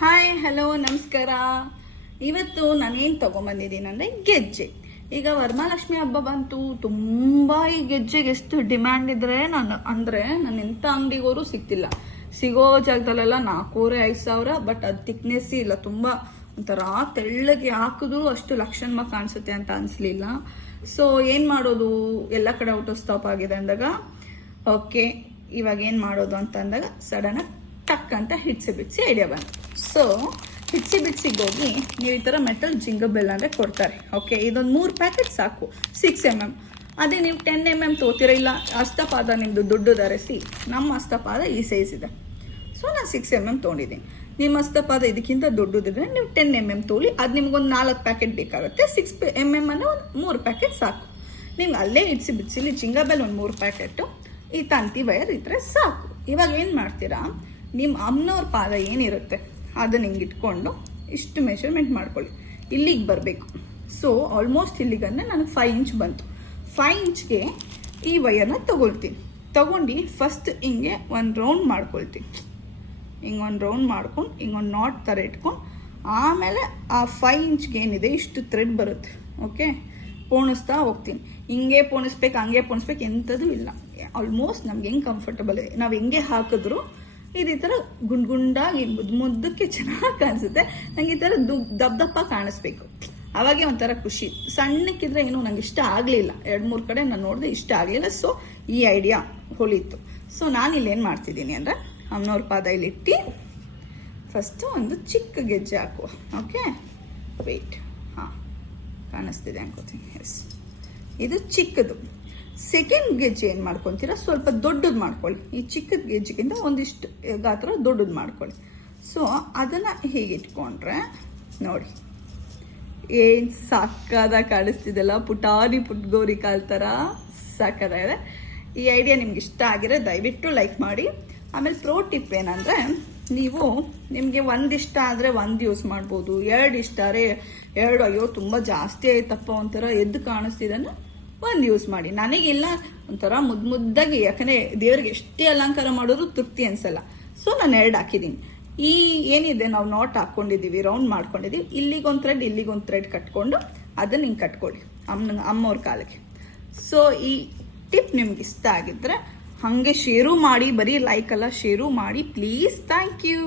Hi hello ನಮಸ್ಕಾರ. ಇವತ್ತು ನಾನೇನು ತೊಗೊಂಬಂದಿದ್ದೀನಿ ಅಂದರೆ ಗೆಜ್ಜೆ. ಈಗ ವರಮಹಾಲಕ್ಷ್ಮಿ ಹಬ್ಬ ಬಂತು, ತುಂಬ ಈ ಗೆಜ್ಜೆಗೆ ಎಷ್ಟು ಡಿಮ್ಯಾಂಡ್ ಇದ್ರೆ ನಾನು ಎಂಥ ಅಂಗಡಿಗೋರು ಸಿಗ್ತಿಲ್ಲ. ಸಿಗೋ ಜಾಗದಲ್ಲೆಲ್ಲ 4,000-5,000, ಬಟ್ ಅದು ಥಿಕ್ನೆಸ್ ಇಲ್ಲ, ತುಂಬ ಒಂಥರ ತೆಳ್ಳಗೆ ಹಾಕಿದ್ರು ಅಷ್ಟು ಲಕ್ಷಣವಾಗಿ ಕಾಣಿಸುತ್ತೆ ಅಂತ ಅನಿಸ್ಲಿಲ್ಲ. ಸೊ ಏನು ಮಾಡೋದು, ಎಲ್ಲ ಕಡೆ ಔಟ್ ಆಫ್ ಸ್ಟಾಪ್ ಆಗಿದೆ ಅಂದಾಗ ಓಕೆ ಇವಾಗ ಏನು ಮಾಡೋದು ಅಂತ ಅಂದಾಗ ಸಡನ್ನಾಗಿ ಟಕ್ ಅಂತ ಹಿಡ್ಸಿ ಐಡಿಯಾ ಬಂತು. ಸೊ ಹಿಡ್ಸಿಗೆ ಹೋಗಿ ನೀವು ಈ ಥರ ಮೆಟಲ್ ಜಿಂಗಲ್ ಬೆಲ್ ಅಂದರೆ ಕೊಡ್ತಾರೆ. ಓಕೆ, ಇದೊಂದು 3 ಪ್ಯಾಕೆಟ್ ಸಾಕು, 6mm. ಅದೇ ನೀವು 10mm ತೊಗೋತೀರ, ಇಲ್ಲ ಹಸ್ತಪಾದ ನಿಮ್ಮದು ದೊಡ್ಡದು ಧರಿಸಿ, ನಮ್ಮ ಹಸ್ತಪಾದ ಈ ಸೈಜ್ ಇದೆ. ಸೊ ನಾನು 6mm ತೊಗೊಂಡಿದ್ದೀನಿ. ನಿಮ್ಮ ಹಸ್ತಪಾದ ಇದಕ್ಕಿಂತ ದೊಡ್ಡದಿದ್ರೆ ನೀವು 10mm ತೊಗೊಳ್ಳಿ. ಅದು ನಿಮ್ಗೊಂದು 4 ಪ್ಯಾಕೆಟ್ ಬೇಕಾಗುತ್ತೆ. 6mm ಅಂದರೆ ಒಂದು 3 ಪ್ಯಾಕೆಟ್ ಸಾಕು. ನಿಮ್ಗೆ ಅಲ್ಲೇ ಬಿಡಿಸಿಲಿ ಜಿಂಗಲ್ ಬೆಲ್ ಒಂದು 3 ಪ್ಯಾಕೆಟು, ಈ ತಂತಿ ವಯರ್ ಇದ್ರೆ ಸಾಕು. ಇವಾಗ ಏನು ಮಾಡ್ತೀರಾ, ನಿಮ್ಮ ಅಮ್ಮನವ್ರ ಪಾದ ಏನಿರುತ್ತೆ ಅದನ್ನ ಹಿಂಗೆ ಇಟ್ಕೊಂಡು ಇಷ್ಟು ಮೆಷರ್ಮೆಂಟ್ ಮಾಡ್ಕೊಳ್ಳಿ, ಇಲ್ಲಿಗೆ ಬರಬೇಕು. ಸೊ ಆಲ್ಮೋಸ್ಟ್ ಇಲ್ಲಿಗಂದ್ರೆ ನನಗೆ 5 ಇಂಚ್ ಬಂತು. 5 ಇಂಚ್ಗೆ ಈ ವಯರ್ನ ತಗೊಂಡು ಫಸ್ಟ್ ಹಿಂಗೆ ಒಂದು ರೌಂಡ್ ಮಾಡ್ಕೊಳ್ತೀನಿ. ಹಿಂಗೆ ಒಂದು ರೌಂಡ್ ಮಾಡ್ಕೊಂಡು ಹಿಂಗೊಂದು ನಾಟ್ ಥರ ಇಟ್ಕೊಂಡು ಆಮೇಲೆ ಆ 5 ಇಂಚ್ಗೆ ಏನಿದೆ ಇಷ್ಟು ಥ್ರೆಡ್ ಬರುತ್ತೆ. ಓಕೆ, ಪೋಣಿಸ್ತಾ ಹೋಗ್ತೀನಿ. ಹಿಂಗೆ ಪೋಣಿಸ್ಬೇಕು, ಹಂಗೆ ಪೋಣಿಸ್ಬೇಕು, ಎಂಥದ್ದು ಇಲ್ಲ. ಆಲ್ಮೋಸ್ಟ್ ನಮ್ಗೆ ಹೆಂಗೆ ಕಂಫರ್ಟಬಲ್ ಇದೆ, ನಾವು ಹೆಂಗೆ ಹಾಕಿದ್ರು ಈ ಥರ ಗುಂಡಾಗಿ ಮುದ್ದಕ್ಕೆ ಚೆನ್ನಾಗಿ ಕಾಣಿಸುತ್ತೆ. ನಂಗೆ ಈ ಥರ ದಪ್ಪ ಕಾಣಿಸ್ಬೇಕು, ಅವಾಗೆ ಒಂಥರ ಖುಷಿ. ಸಣ್ಣಕ್ಕಿದ್ರೆ ಏನೋ ನಂಗೆ ಇಷ್ಟ ಆಗಲಿಲ್ಲ, 2-3 ಕಡೆ ನಾನು ನೋಡಿದೆ, ಇಷ್ಟ ಆಗಲಿಲ್ಲ. ಸೊ ಈ ಐಡಿಯಾ ಹೊಳಿತು. ಸೊ ನಾನಿಲ್ಲಿ ಏನು ಮಾಡ್ತಿದ್ದೀನಿ ಅಂದರೆ ಅಮ್ಮನವ್ರ ಪಾದ ಇಲ್ಲಿಟ್ಟು ಫಸ್ಟು ಒಂದು ಚಿಕ್ಕ ಗೆಜ್ಜೆ ಹಾಕುವ. ಓಕೆ, ವೆಯ್ಟ್, ಹಾಂ ಕಾಣಿಸ್ತಿದೆ ಅನ್ಕೋತೀನಿ. ಎಸ್, ಇದು ಚಿಕ್ಕದು. ಸೆಕೆಂಡ್ ಗೆಜ್ಜೆ ಏನು ಮಾಡ್ಕೊತೀರಾ, ಸ್ವಲ್ಪ ದೊಡ್ಡದು ಮಾಡ್ಕೊಳ್ಳಿ. ಈ ಚಿಕ್ಕದ ಗೆಜ್ಜೆಗಿಂತ ಒಂದಿಷ್ಟು ಗಾತ್ರ ದೊಡ್ಡದು ಮಾಡ್ಕೊಳ್ಳಿ. ಸೊ ಅದನ್ನು ಹೀಗೆ ಇಟ್ಕೊಂಡ್ರೆ ನೋಡಿ ಏನು ಸಾಕಾದಾಗ ಕಾಣಿಸ್ತಿದೆಲ್ಲ, ಪುಟಾಣಿ ಪುಟ್ಗೋರಿ ಕಾಲ್ ಥರ ಸಾಕಾಗಿದೆ. ಈ ಐಡಿಯಾ ನಿಮ್ಗೆ ಇಷ್ಟ ಆಗಿರೋ ದಯವಿಟ್ಟು ಲೈಕ್ ಮಾಡಿ. ಆಮೇಲೆ ಪ್ರೋ ಟಿಪ್ ಏನಂದರೆ, ನೀವು ನಿಮಗೆ 1 ಇಷ್ಟ ಆದರೆ 1 ಯೂಸ್ ಮಾಡ್ಬೋದು, 2 ಇಷ್ಟ ಆದರೆ 2. ಅಯ್ಯೋ ತುಂಬ ಜಾಸ್ತಿ ಆಯ್ತಪ್ಪ ಒಂಥರ ಎದ್ದು ಕಾಣಿಸ್ತಿದೆ 1 ಯೂಸ್ ಮಾಡಿ. ನನಗಿಲ್ಲ ಒಂಥರ ಮುದ್ದಾಗಿ, ಯಾಕಂದರೆ ದೇವ್ರಿಗೆ ಎಷ್ಟೇ ಅಲಂಕಾರ ಮಾಡೋದು ತೃಪ್ತಿ ಅನ್ಸಲ್ಲ. ಸೊ ನಾನು 2 ಹಾಕಿದ್ದೀನಿ. ಈ ಏನಿದೆ ನಾವು ನಾಟ್ ಹಾಕ್ಕೊಂಡಿದ್ದೀವಿ, ರೌಂಡ್ ಮಾಡ್ಕೊಂಡಿದ್ದೀವಿ, ಇಲ್ಲಿಗೊಂದು ಥ್ರೆಡ್ ಕಟ್ಕೊಂಡು ಅದನ್ನು ಹಿಂಗೆ ಕಟ್ಕೊಳ್ಳಿ ಅಮ್ಮವ್ರ ಕಾಲಿಗೆ. ಸೊ ಈ ಟಿಪ್ ನಿಮ್ಗೆ ಇಷ್ಟ ಆಗಿದ್ರೆ ಹಾಗೆ ಶೇರು ಮಾಡಿ, ಬರೀ ಲೈಕ್ ಅಲ್ಲ, ಶೇರು ಮಾಡಿ ಪ್ಲೀಸ್. Thank you.